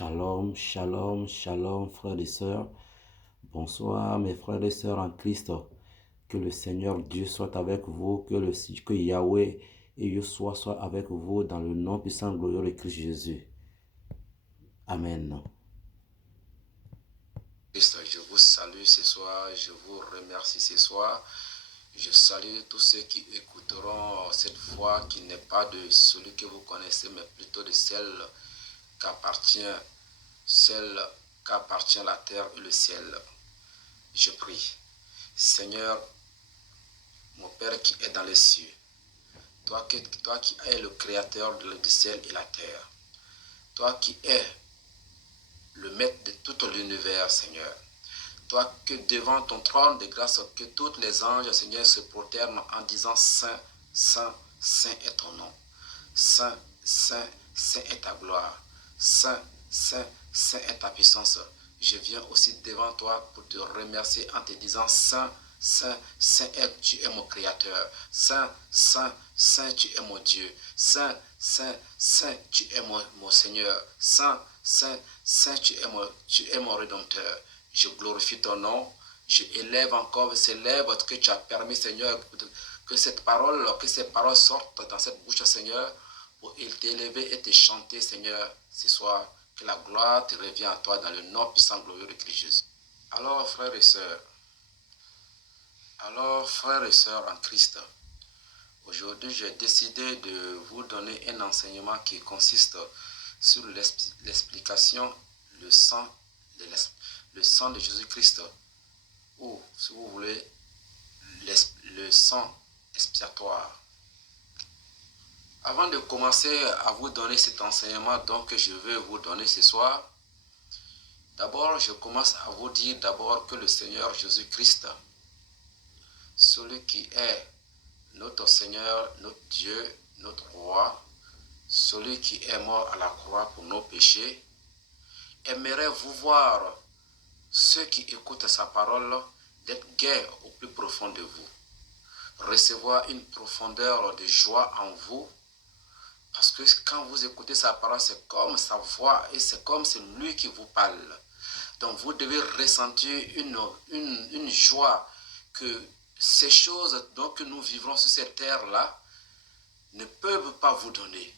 Shalom, shalom, shalom, frères et sœurs. Bonsoir, mes frères et sœurs en Christ. Que le Seigneur Dieu soit avec vous, que Yahweh et Yeshua soient avec vous dans le nom puissant et glorieux de Christ Jésus. Amen. Christ, je vous salue ce soir, je vous remercie ce soir. Je salue tous ceux qui écouteront cette voix qui n'est pas de celui que vous connaissez, mais plutôt de celle qu'appartient la terre et le ciel. Je prie. Seigneur, mon Père qui est dans les cieux, toi qui es le créateur du ciel et la terre, toi qui es le maître de tout l'univers, Seigneur, toi que devant ton trône de grâce, que tous les anges, Seigneur, se prosternent en disant Saint, Saint, Saint est ton nom. Saint, Saint, Saint est ta gloire. Saint, Saint, Saint est ta puissance. Je viens aussi devant toi pour te remercier en te disant Saint, Saint, Saint, tu es mon Créateur. Saint, Saint, Saint, tu es mon Dieu. Saint, Saint, Saint, tu es mon Seigneur. Saint, Saint, Saint, tu es mon Rédempteur. Je glorifie ton nom. Je élève encore ces lèvres que tu as permis, Seigneur, que ces paroles sortent dans cette bouche, Seigneur, pour t'élever et te chanter, Seigneur, ce soir. Que la gloire te revient à toi dans le nom puissant glorieux de Christ Jésus. Alors, frères et sœurs en Christ, aujourd'hui, j'ai décidé de vous donner un enseignement qui consiste sur l'explication, le sang de Jésus-Christ, ou, si vous voulez, le sang expiatoire. Avant de commencer à vous donner cet enseignement que je vais vous donner ce soir, d'abord, je commence à vous dire d'abord que le Seigneur Jésus-Christ, celui qui est notre Seigneur, notre Dieu, notre Roi, celui qui est mort à la croix pour nos péchés, aimerait vous voir, ceux qui écoutent sa parole, d'être gais au plus profond de vous, recevoir une profondeur de joie en vous, parce que quand vous écoutez sa parole, c'est comme sa voix et c'est comme c'est lui qui vous parle. Donc vous devez ressentir une joie que ces choses que nous vivrons sur cette terre-là ne peuvent pas vous donner.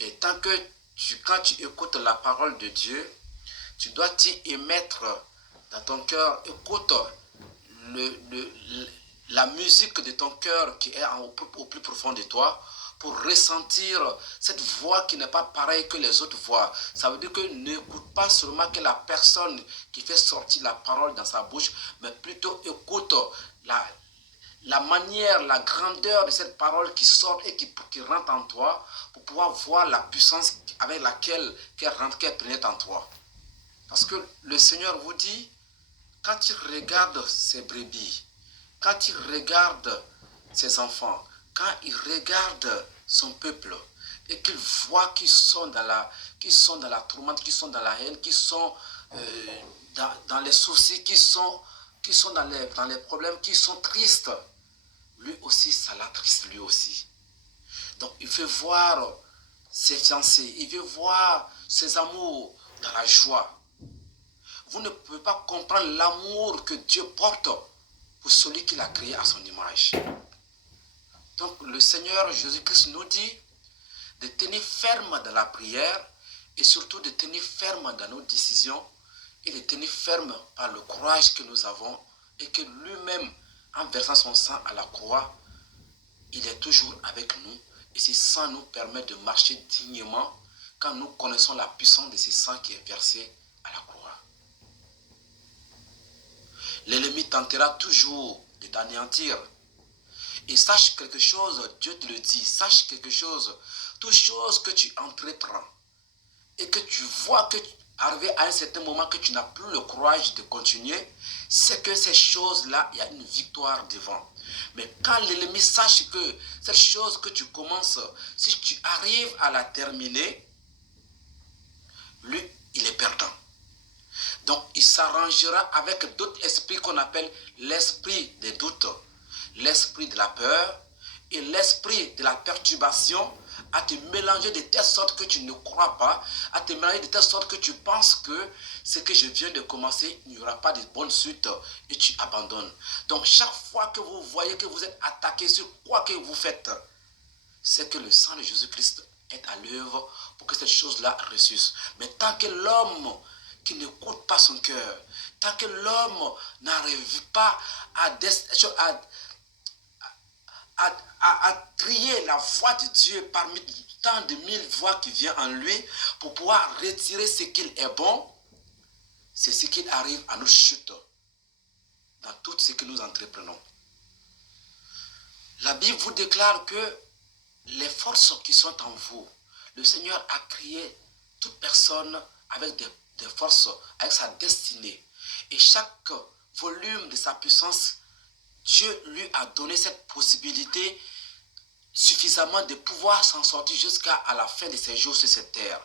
Et tant que quand tu écoutes la parole de Dieu, tu dois t'y émettre dans ton cœur. Écoute la musique de ton cœur qui est au plus profond de toi, pour ressentir cette voix qui n'est pas pareille que les autres voix. Ça veut dire que n'écoute pas seulement que la personne qui fait sortir la parole dans sa bouche, mais plutôt écoute la manière, la grandeur de cette parole qui sort et qui rentre en toi, pour pouvoir voir la puissance avec laquelle qu'elle pénètre en toi. Parce que le Seigneur vous dit, quand il regarde ses brebis, quand il regarde ses enfants, quand il regarde son peuple et qu'il voit qu'ils sont dans la tourmente, qu'ils sont dans la haine, qu'ils sont dans les soucis, qu'ils sont dans les problèmes, qu'ils sont tristes, lui aussi, ça l'attriste lui aussi. Donc il veut voir ses fiancés, il veut voir ses amours dans la joie. Vous ne pouvez pas comprendre l'amour que Dieu porte pour celui qu'il a créé à son image. Donc le Seigneur Jésus-Christ nous dit de tenir ferme dans la prière et surtout de tenir ferme dans nos décisions et de tenir ferme par le courage que nous avons et que lui-même, en versant son sang à la croix, il est toujours avec nous et ce sang nous permet de marcher dignement quand nous connaissons la puissance de ce sang qui est versé à la croix. L'ennemi tentera toujours de t'anéantir. Et sache quelque chose, Dieu te le dit, sache quelque chose, toute chose que tu entreprends et que tu vois que arrivé à un certain moment que tu n'as plus le courage de continuer, c'est que ces choses-là, il y a une victoire devant. Mais quand l'ennemi sache que cette chose que tu commences, si tu arrives à la terminer, lui, il est perdant. Donc, il s'arrangera avec d'autres esprits qu'on appelle l'esprit des doutes, l'esprit de la peur et l'esprit de la perturbation, à te mélanger de telle sorte que tu ne crois pas, à te mélanger de telle sorte que tu penses que ce que je viens de commencer, il n'y aura pas de bonne suite et tu abandonnes. Donc chaque fois que vous voyez que vous êtes attaqué sur quoi que vous faites, c'est que le sang de Jésus-Christ est à l'œuvre pour que cette chose-là ressuscite. Mais tant que l'homme qui n'écoute pas son cœur, tant que l'homme n'arrive pas à trier la voix de Dieu parmi tant de mille voix qui viennent en lui pour pouvoir retirer ce qu'il est bon, c'est ce qui arrive à nos chutes dans tout ce que nous entreprenons. La Bible vous déclare que les forces qui sont en vous, le Seigneur a créé toute personne avec des forces, avec sa destinée. Et chaque volume de sa puissance, Dieu lui a donné cette possibilité suffisamment de pouvoir s'en sortir jusqu'à la fin de ses jours sur cette terre.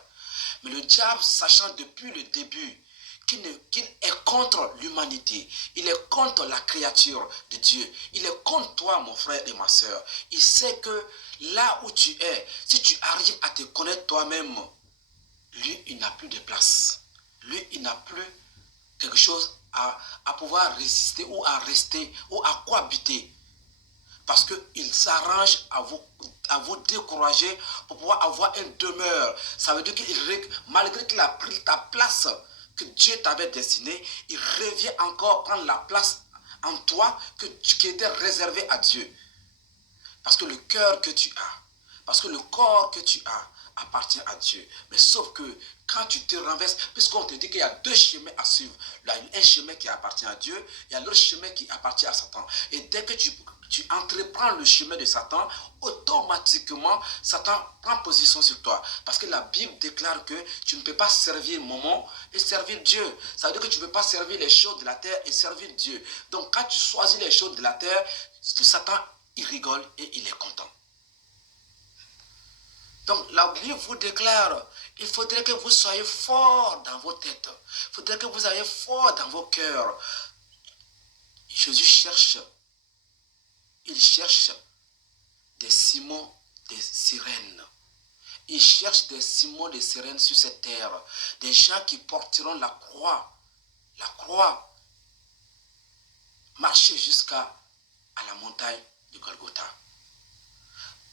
Mais le diable, sachant depuis le début qu'il est contre l'humanité, il est contre la créature de Dieu, il est contre toi, mon frère et ma soeur. Il sait que là où tu es, si tu arrives à te connaître toi-même, lui, il n'a plus de place. Lui, il n'a plus quelque chose à pouvoir résister ou à rester ou à cohabiter. Parce qu'il s'arrange à vous décourager pour pouvoir avoir une demeure. Ça veut dire que malgré qu'il a pris ta place que Dieu t'avait destinée, il revient encore prendre la place en toi qui était réservée à Dieu. Parce que le cœur que tu as, parce que le corps que tu as appartient à Dieu. Mais sauf que quand tu te renverses, puisqu'on te dit qu'il y a deux chemins à suivre, il y a un chemin qui appartient à Dieu, il y a l'autre chemin qui appartient à Satan. Et dès que tu entreprends le chemin de Satan, automatiquement, Satan prend position sur toi. Parce que la Bible déclare que tu ne peux pas servir Mammon et servir Dieu. Ça veut dire que tu ne peux pas servir les choses de la terre et servir Dieu. Donc quand tu choisis les choses de la terre, Satan, il rigole et il est content. Donc la Bible vous déclare, il faudrait que vous soyez forts dans vos têtes. Il faudrait que vous soyez forts dans vos cœurs. Jésus cherche, il cherche des Simons, des sirènes. Il cherche des Simons, des sirènes sur cette terre. Des gens qui porteront la croix, marcher jusqu'à la montagne de Golgotha.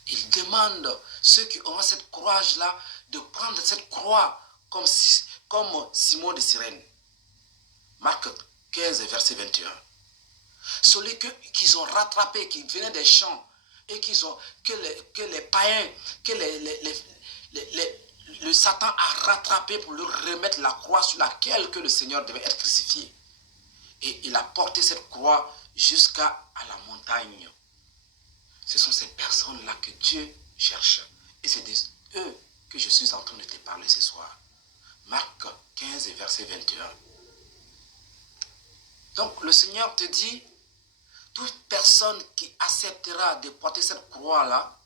Il demande ceux qui auront cette courage-là de prendre cette croix comme Simon de Cyrène. Marc 15, verset 21. Celui qu'ils ont rattrapé, qui venaient des champs, et que les païens, que le Satan a rattrapé pour leur remettre la croix sur laquelle que le Seigneur devait être crucifié. Et il a porté cette croix jusqu'à la montagne. Ce sont ces personnes-là que Dieu cherche. Et c'est d'eux que je suis en train de te parler ce soir. Marc 15, verset 21. Donc le Seigneur te dit, toute personne qui acceptera de porter cette croix-là,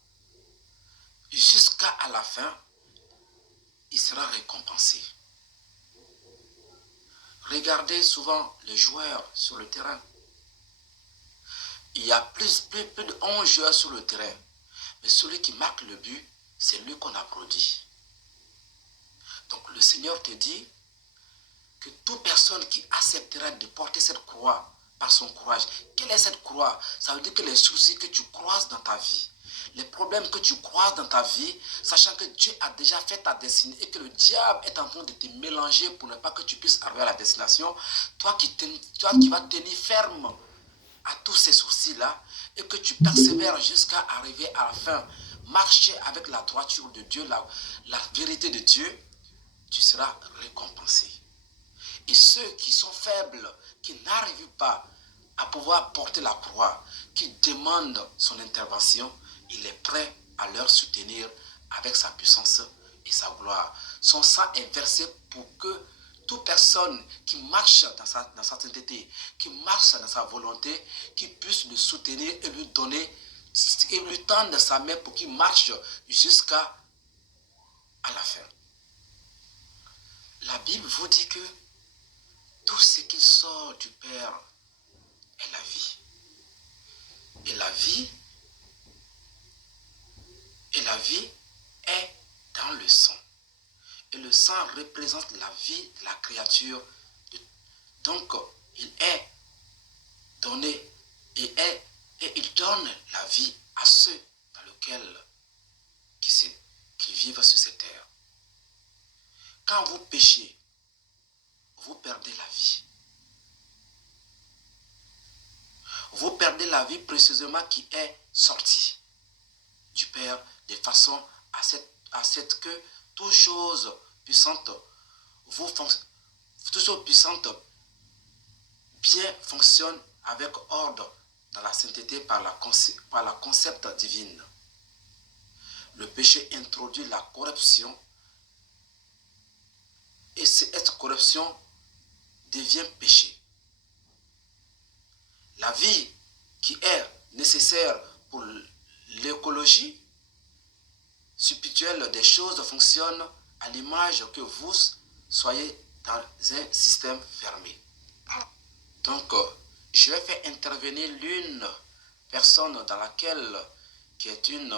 jusqu'à la fin, il sera récompensé. Regardez souvent les joueurs sur le terrain. Il y a plus de 11 joueurs sur le terrain. Mais celui qui marque le but, c'est lui qu'on applaudit. Donc le Seigneur te dit que toute personne qui acceptera de porter cette croix par son courage, quelle est cette croix? Ça veut dire que les soucis que tu croises dans ta vie, les problèmes que tu croises dans ta vie, sachant que Dieu a déjà fait ta destinée et que le diable est en train de te mélanger pour ne pas que tu puisses arriver à la destination, toi qui vas tenir ferme à tous ces soucis-là et que tu persévères jusqu'à arriver à la fin, marcher avec la droiture de Dieu, la vérité de Dieu, tu seras récompensé. Et ceux qui sont faibles, qui n'arrivent pas à pouvoir porter la croix, qui demandent son intervention, il est prêt à leur soutenir avec sa puissance et sa gloire. Son sang est versé pour que toute personne qui marche dans sa sainteté, qui marche dans sa volonté, qui puisse le soutenir et lui donner, et lui tendre sa main pour qu'il marche jusqu'à la fin. La Bible vous dit que tout ce qui sort du Père est la vie. Et la vie est dans le sang. Et le sang représente la vie de la créature. Donc, il est donné et il donne la vie à ceux dans lesquels qui vivent sur cette terre. Quand vous péchez, vous perdez la vie. Vous perdez la vie précisément qui est sortie du Père de façon à cette que toute chose puissante, toute chose puissante bien fonctionne avec ordre dans la sainteté par la concept divine. Le péché introduit la corruption et cette corruption devient péché. La vie qui est nécessaire pour l'écologie spirituelle des choses fonctionne à l'image que vous soyez dans un système fermé. Donc, je vais faire intervenir l'une personne dans laquelle qui est une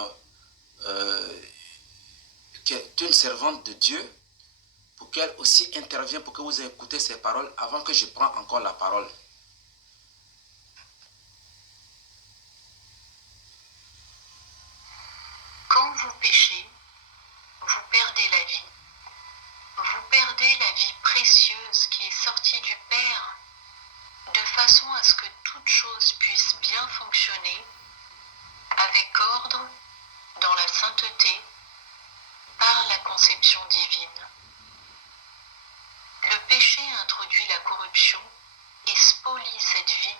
servante de Dieu pour qu'elle aussi intervienne pour que vous écoutez ses paroles avant que je prenne encore la parole. Quand vous péchez, vous perdez la vie. Vous perdez la vie précieuse qui est sortie du Père, de façon à ce que toute chose puisse bien fonctionner, avec ordre, dans la sainteté, par la conception divine. Le péché introduit la corruption et spolie cette vie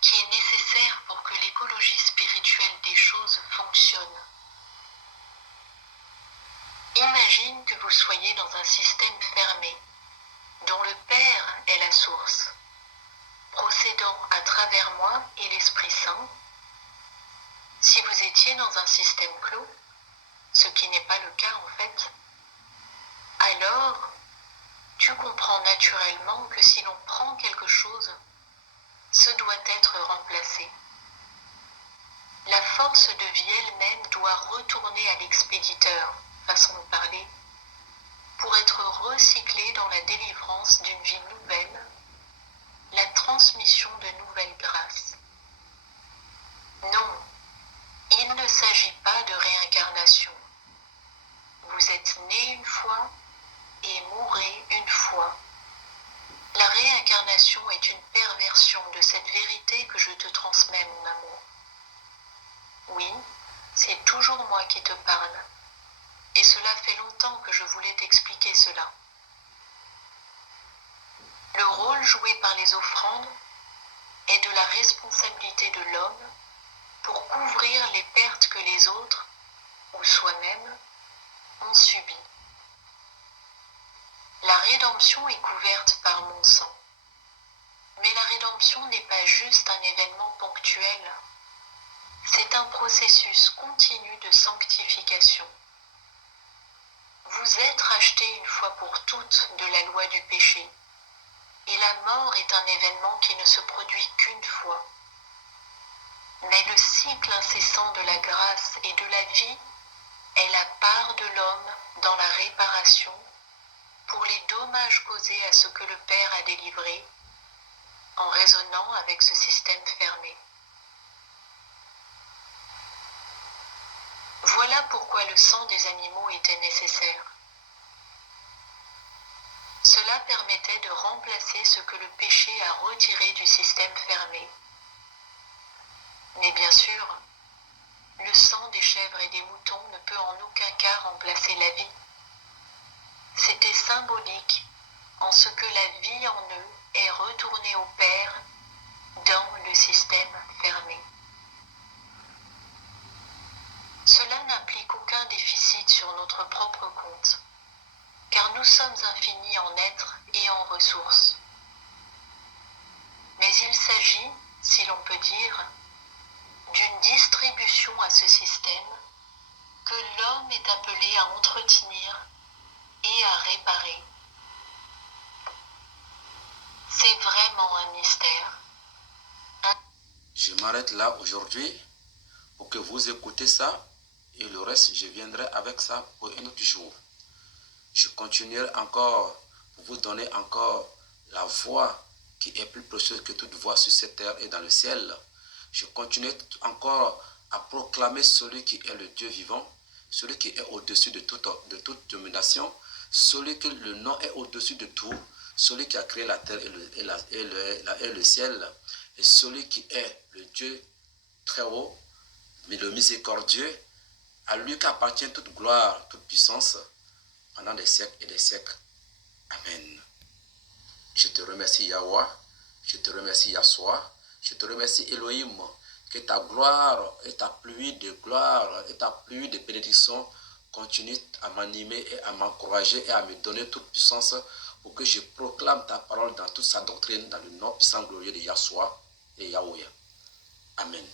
qui est nécessaire pour que l'écologie spirituelle des choses fonctionne. Imagine que vous soyez dans un système fermé, dont le Père est la source, procédant à travers moi et l'Esprit Saint. Si vous étiez dans un système clos, ce qui n'est pas le cas en fait, alors tu comprends naturellement que si l'on prend quelque chose, ce doit être remplacé. La force de vie elle-même doit retourner à l'expéditeur, façon de parler, pour être recyclée dans la délivrance d'une vie nouvelle, la transmission de nouvelles grâces. Non, il ne s'agit pas de réincarnation. Vous êtes né une fois et mourrez une fois. La réincarnation est une perversion de cette vérité que je te transmets, mon amour. Oui, c'est toujours moi qui te parle. Et cela fait longtemps que je voulais t'expliquer cela. Le rôle joué par les offrandes est de la responsabilité de l'homme pour couvrir les pertes que les autres, ou soi-même, ont subies. La rédemption est couverte par mon sang. Mais la rédemption n'est pas juste un événement ponctuel. C'est un processus continu de sanctification. Vous êtes rachetés une fois pour toutes de la loi du péché. Et la mort est un événement qui ne se produit qu'une fois. Mais le cycle incessant de la grâce et de la vie est la part de l'homme dans la réparation pour les dommages causés à ce que le Père a délivré en raisonnant avec ce système fermé. Voilà pourquoi le sang des animaux était nécessaire. Cela permettait de remplacer ce que le péché a retiré du système fermé. Mais bien sûr, le sang des chèvres et des moutons ne peut en aucun cas remplacer la vie. C'était symbolique en ce que la vie en eux est retournée au Père dans le système fermé. Cela n'implique aucun déficit sur notre propre compte, car nous sommes infinis en êtres et en ressources. Mais il s'agit, si l'on peut dire, d'une distribution à ce système que l'homme est appelé à entretenir et à réparer. C'est vraiment un mystère. Je m'arrête là aujourd'hui pour que vous écoutez ça Et le reste, je viendrai avec ça pour un autre jour. Je continuerai encore pour vous donner encore la voix qui est plus précieuse que toute voix sur cette terre et dans le ciel. Je continuerai encore à proclamer celui qui est le Dieu vivant, celui qui est au-dessus de toute domination, celui que le nom est au-dessus de tout, celui qui a créé la terre et le ciel, et celui qui est le Dieu très haut, mais le miséricordieux, à lui qu'appartient toute gloire, toute puissance, pendant des siècles et des siècles. Amen. Je te remercie Yahweh, je te remercie Yahshua, je te remercie Elohim, que ta gloire et ta pluie de gloire et ta pluie de bénédiction continuent à m'animer et à m'encourager et à me donner toute puissance pour que je proclame ta parole dans toute sa doctrine, dans le nom puissant glorieux de Yahshua et Yahweh. Amen.